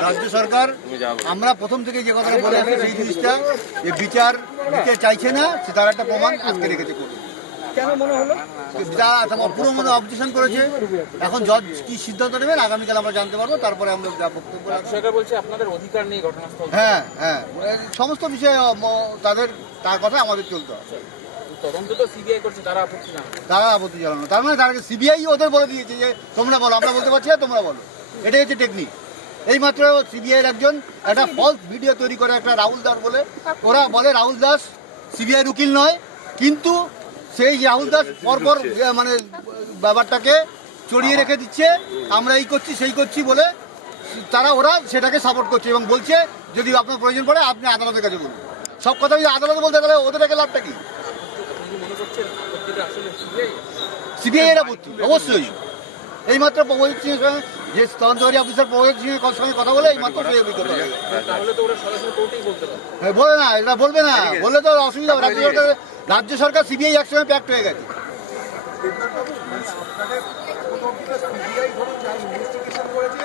রাজ্য সরকার আমরা প্রথম থেকে যে কথাটা বলে আসছি সেই জিনিসটা যে বিচার দিতে চাইছে না সে তার একটা প্রমাণ আজকে রেখেছে। কেন মনে হলো? যা পুরো মনে অবজেকশন করেছে এখন জজ কি সিদ্ধান্ত নেবেন আগামীকাল আমরা জানতে পারব তারপরে আমরা যা বক্তব্য সরকার বলছে আপনাদের অধিকার নেই ঘটনাস্থল হ্যাঁ হ্যাঁ। সমস্ত বিষয়ে তাদের তার কথা আমাদের চলতে হবে। তদন্ত তো সিবিআই করছে তারা আপত্তি না তারা আপত্তি জানানো তার মানে তার সিবিআই ওদের বলে দিয়েছে যে তোমরা বলো আমরা বলতে পারছি না তোমরা বলো। এটাই হচ্ছে টেকনিক এই মাত্র সিবিআই একজন একটা ফলস ভিডিও তৈরি করে একটা রাহুল দাস বলে। ওরা বলে রাহুল দাস সিবিআই উকিল নয়। কিন্তু সেই রাহুল দাস পরপর মানে ব্যাপারটাকে চড়িয়ে রেখে দিচ্ছে আমরা এই করছি সেই করছি বলে তারা ওরা সেটাকে সাপোর্ট করছে এবং বলছে যদি আপনার প্রয়োজন পড়ে আপনি আদালতের কাছে বলুন। সব কথা যদি আদালতে বলতে তাহলে ওদের লাভটা কি আপনি কি মনে করছেন আপত্তিটা আসলে সিবিআই এর আপত্তি অবশ্যই। এইমাত্র প্রবোজিৎ সঙ্গে যে তদন্তকারী অফিসার প্রবোজিৎ সিংয়ের সঙ্গে কথা বলে এইমাত্র সেই অভিজ্ঞতা তাহলে তো ওরা সরাসরি কোর্টেই বলতে পারে হ্যাঁ, বলে না এটা বলবে না বললে তো অসুবিধা হবে রাজ্য সরকার রাজ্য সরকার সিবিআই একসঙ্গে প্যাক্ট হয়ে গেছে।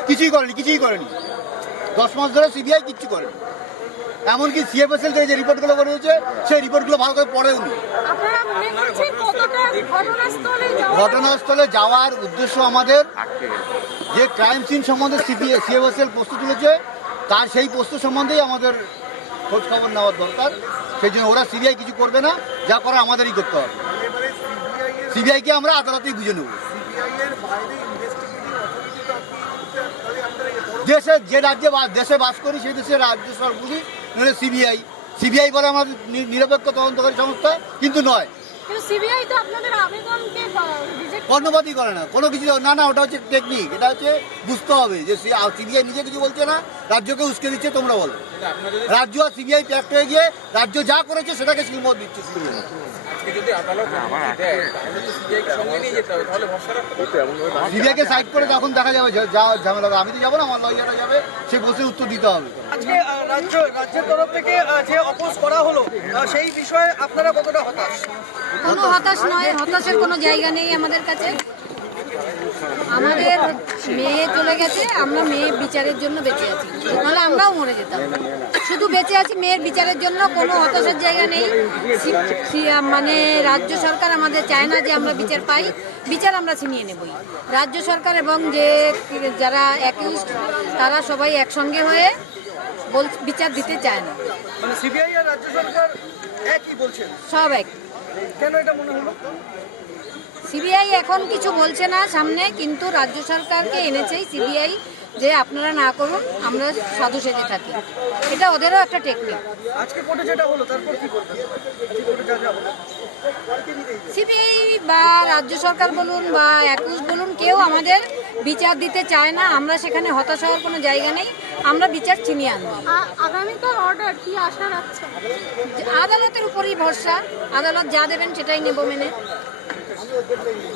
কিছুই করেনি কিছুই করেনি। দশ মাস ধরে সিবিআই কিচ্ছু করেনি। এমনকি সিএফএসএল থেকে যে রিপোর্টগুলো করেছে সেই রিপোর্টগুলো ভালো করে পড়েও নি ঘটনাস্থলে যাওয়ার উদ্দেশ্য আমাদের যে ক্রাইম সিন সম্বন্ধে সিএফএসএল প্রস্তুত তুলেছে তার সেই প্রস্তুত সম্বন্ধেই আমাদের খোঁজ খবর নেওয়ার দরকার। সেই জন্য ওরা সিবিআই কিছু করবে না যা করা আমাদেরই করতে হবে। সিবিআইকে আমরা আদালতেই বুঝে নেব। দেশে যে রাজ্যে দেশে বাস করি সেই দেশে রাজ্য সরকার বুঝি নইলে সিবিআই সিবিআই বলে আমাদের নি- নিরপেক্ষ তদন্তকারী সংস্থা কিন্তু নয়। কিন্তু সিবিআই তো আপনাদের আবেদনকে কর্ণপাতই করে না। কোনো কিছু না না ওটা হচ্ছে টেকনিক এটা হচ্ছে বুঝতে হবে যে সিবিআই নিজে কিছু বলছে না রাজ্যকে উস্কে দিচ্ছে তোমরা বলো। কিন্তু আপনারা যদি রাজ্য আর সিবিআই প্যাক্ট হয়ে গিয়ে রাজ্য যা করেছে সেটাকে শ্রীমত দিচ্ছে আজকে যদি আদালত সিবিআইকে সাইড করে তখন দেখা যাবে যা ঝামেলা হবে। আমি তো যাব না আমার লয়াররা যাবে সে বসে উত্তর দিতে হবে। আজকে রাজ্য রাজ্যের তরফ থেকে যে অপোজ করা হলো সেই বিষয়ে আপনারা কতটা হতাশ? কোনো হতাশ নয় হতাশের কোনো জায়গা নেই আমাদের কাছে। আমাদের মেয়ে চলে গেছে আমরা মেয়ে বিচারের জন্য বেঁচে আছি। নাহলে আমরাও মরে যেতাম। শুধু বেঁচে আছি মেয়ের বিচারের জন্য কোনো হতাশার জায়গা নেই। মানে রাজ্য সরকার আমাদের চায় না যে আমরা বিচার পাই বিচার আমরা ছিনিয়ে নেবই। রাজ্য সরকার এবং যে যারা অ্যাকিউজড তারা সবাই একসঙ্গে হয়ে বল বিচার দিতে চায় না। মানে সিবিআই আর রাজ্য সরকার একই বলছেন? সব এক কেন এটা মনে হলো? সিবিআই এখন কিছু বলছে না সামনে কিন্তু রাজ্য সরকারকে এনেছেই সিবিআই যে আপনারা না করুন আমরা সাধু সেজে থাকি। এটা ওদেরও একটা টেকনিক আজকে কোর্টে যেটা হলো তারপর কি করবেন? আজকে কোর্টে যা যা হলো সিবিআই বা রাজ্য সরকার বলুন বা একুশ বলুন কেউ আমাদের বিচার দিতে চায় না আমরা সেখানে হতাশ হওয়ার কোনো জায়গা নেই আমরা বিচার চিনিয়ে আনব। আগামীকাল অর্ডার কি আশা রাখছেন? আদালতের উপরই ভরসা আদালত যা দেবেন সেটাই নেব মেনে। I'm going to get